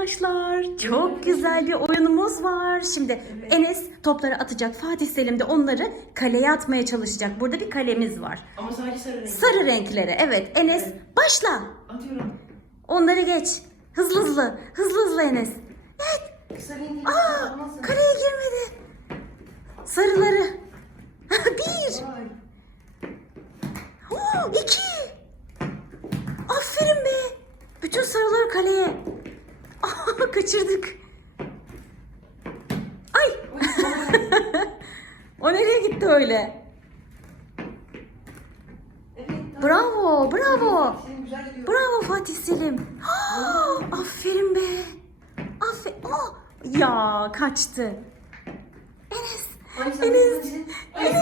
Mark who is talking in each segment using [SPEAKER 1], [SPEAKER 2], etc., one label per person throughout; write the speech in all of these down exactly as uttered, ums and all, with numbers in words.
[SPEAKER 1] arkadaşlar. Çok güzel bir oyunumuz var. Şimdi Enes topları atacak. Fatih Selim de onları kaleye atmaya çalışacak. Burada bir kalemiz var.
[SPEAKER 2] Ama sadece sarı renk.
[SPEAKER 1] Sarı renkleri. Evet Enes başla.
[SPEAKER 2] Atıyorum.
[SPEAKER 1] Onları geç. Hızlı hızlı. Hızlı hızlı Enes. Evet.
[SPEAKER 2] Sarı renk.
[SPEAKER 1] Aa, kaleye girmedi. Sarıları. Bir.
[SPEAKER 2] Vay.
[SPEAKER 1] Oo, iki. Aferin be. Bütün sarılar kaleye. Aa, kaçırdık. Ay. O nereye gitti öyle?
[SPEAKER 2] Evet.
[SPEAKER 1] Bravo, bravo.
[SPEAKER 2] Senin güzel gidiyor.
[SPEAKER 1] Bravo Fatih Selim. Aa, aferin be. Aferin. Aa, ya kaçtı. Enes.
[SPEAKER 2] Hangisi?
[SPEAKER 1] Enes.
[SPEAKER 2] Enes.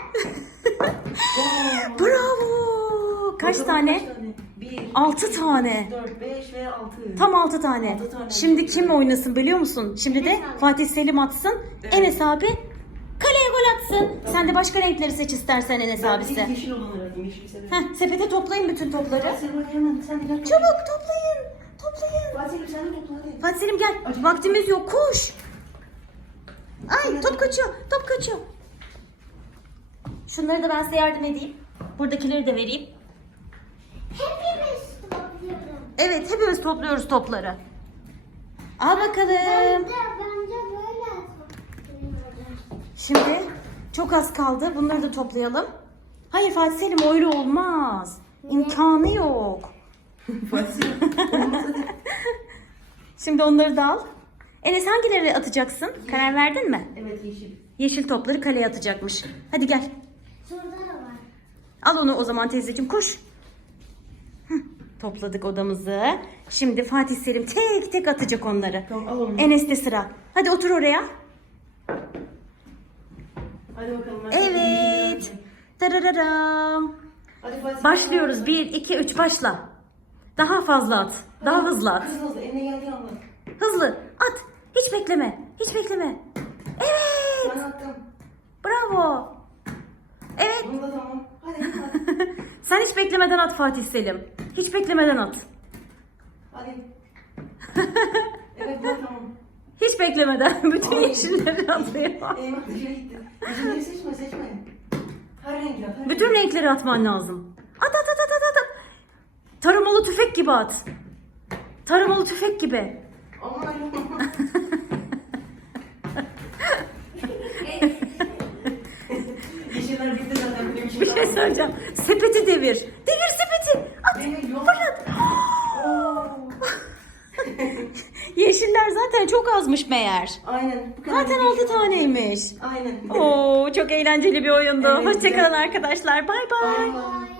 [SPEAKER 1] Bravo. Kaç
[SPEAKER 2] Bakalım
[SPEAKER 1] tane?
[SPEAKER 2] Kaç tane? Bir.
[SPEAKER 1] Altı tane.
[SPEAKER 2] Dört, beş ve altı.
[SPEAKER 1] Tam altı tane.
[SPEAKER 2] Altı tane.
[SPEAKER 1] Şimdi kim oynasın biliyor musun? Şimdi de Fatih Selim atsın.
[SPEAKER 2] Evet.
[SPEAKER 1] Enes abi kaleye gol atsın. Sen de başka renkleri seç istersen Enes
[SPEAKER 2] Ben
[SPEAKER 1] abisi.
[SPEAKER 2] bir yeşil olanları atayım. Yeşili severim.
[SPEAKER 1] Heh, sepete toplayın bütün topları.
[SPEAKER 2] Fatih Selim hadi hemen sen de gel.
[SPEAKER 1] Çabuk toplayın. Toplayın.
[SPEAKER 2] Fatih Selim sen de topla hadi.
[SPEAKER 1] Fatih Selim gel.
[SPEAKER 2] Acele
[SPEAKER 1] Vaktimiz yok. Koş. Ay top kaçıyor. Top kaçıyor. Şunları da ben size yardım edeyim. Buradakileri de vereyim.
[SPEAKER 3] Hepimiz topluyoruz.
[SPEAKER 1] Evet hepimiz topluyoruz topları. Al bakalım.
[SPEAKER 3] Bence, bence böyle topluyoruz.
[SPEAKER 1] Şimdi çok az kaldı. Bunları da toplayalım. Hayır Fatih Selim öyle olmaz. İmkanı yok.
[SPEAKER 2] Fatih Selim. Olmaz hadi.
[SPEAKER 1] Şimdi onları da al. Enes hangileri atacaksın? Karar verdin mi?
[SPEAKER 2] Evet yeşil.
[SPEAKER 1] Yeşil topları kaleye atacakmış. Hadi gel.
[SPEAKER 3] Şurada da var.
[SPEAKER 1] Al onu o zaman teyzeciğim koş. Hı, topladık odamızı. Şimdi Fatih Selim tek tek atacak onları.
[SPEAKER 2] Tamam al onu.
[SPEAKER 1] Enes'te sıra. Hadi otur oraya.
[SPEAKER 2] Hadi bakalım. ben sana yeşilleri
[SPEAKER 1] Evet.
[SPEAKER 2] atayım.
[SPEAKER 1] Tarararam.
[SPEAKER 2] Hadi Fatih Selim.
[SPEAKER 1] Başlıyoruz. bir, iki, üç başla. Daha fazla at. Daha hızlı at.
[SPEAKER 2] Hızlı hızlı. Eline geldiği anda.
[SPEAKER 1] Hızlı at. Hiç bekleme. Hiç bekleme. Evet.
[SPEAKER 2] Ben attım.
[SPEAKER 1] Bravo. Evet.
[SPEAKER 2] Bunu da tamam. Hadi hadi.
[SPEAKER 1] Sen hiç beklemeden at Fatih Selim. Hiç beklemeden at.
[SPEAKER 2] Hadi. Evet bu da tamam.
[SPEAKER 1] Hiç beklemeden. Bütün
[SPEAKER 2] Ay.
[SPEAKER 1] yeşilleri atıyor.
[SPEAKER 2] Eyvah dışarı gitti. Yeşilleri seçme seçme. Her rengi at. Her
[SPEAKER 1] Bütün
[SPEAKER 2] rengi.
[SPEAKER 1] renkleri atman lazım. At at at at at at. Taramalı tüfek gibi at. Taramalı tüfek gibi.
[SPEAKER 2] Aman. Yeşiller bitti zaten benim için.
[SPEAKER 1] Bir şey söyleyeceğim. Sepeti devir. Devir sepeti. At.
[SPEAKER 2] Benim yok.
[SPEAKER 1] Fırlat.
[SPEAKER 2] Oo.
[SPEAKER 1] Yeşiller zaten çok azmış meğer.
[SPEAKER 2] Aynen. Bu kadar
[SPEAKER 1] Zaten
[SPEAKER 2] yeşil
[SPEAKER 1] altı
[SPEAKER 2] oldu.
[SPEAKER 1] taneymiş.
[SPEAKER 2] Aynen.
[SPEAKER 1] Oo çok eğlenceli bir oyundu.
[SPEAKER 2] Evet,
[SPEAKER 1] Hoşçakalın
[SPEAKER 2] evet.
[SPEAKER 1] arkadaşlar. Bay bay.
[SPEAKER 2] Aa.